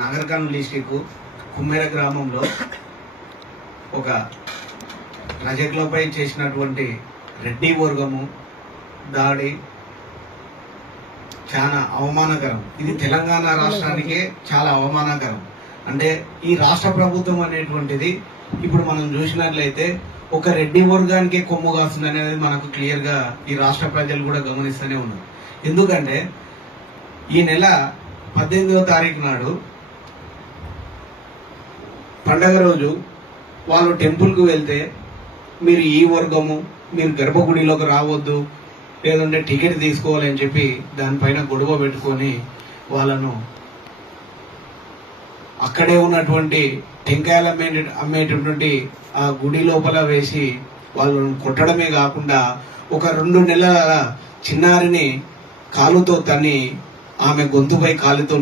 Nagarkurnool district కుమ్మేర గ్రామంలో ఒక ప్రజలపై చేసినటువంటి రెడ్డి వర్గము దాడి చాలా అవమానకరం. ఇది తెలంగాణ రాష్ట్రానికే చాలా అవమానకరం. అంటే ఈ రాష్ట్ర ప్రభుత్వం అనేటువంటిది ఇప్పుడు మనం చూసినట్లయితే ఒక రెడ్డి వర్గానికే కొమ్ము కాస్తుంది అనేది మనకు క్లియర్ గా ఈ రాష్ట్ర ప్రజలు కూడా గమనిస్తూనే ఉన్నారు. ఎందుకంటే ఈ నెల 18వ తారీఖు నాడు పండగ రోజు వాళ్ళు టెంపుల్కు వెళ్తే మీరు ఈ వర్గము, మీరు గర్భగుడిలోకి రావద్దు, లేదంటే టికెట్ తీసుకోవాలని చెప్పి దానిపైన గొడవ పెట్టుకొని వాళ్ళను అక్కడే ఉన్నటువంటి టెంకాయలు అమ్మేటటువంటి ఆ గుడి లోపల వేసి వాళ్ళను కొట్టడమే కాకుండా ఒక 2 నెలల చిన్నారిని కాలుతో తన్ని ఆమె గొంతుపై కాలుతో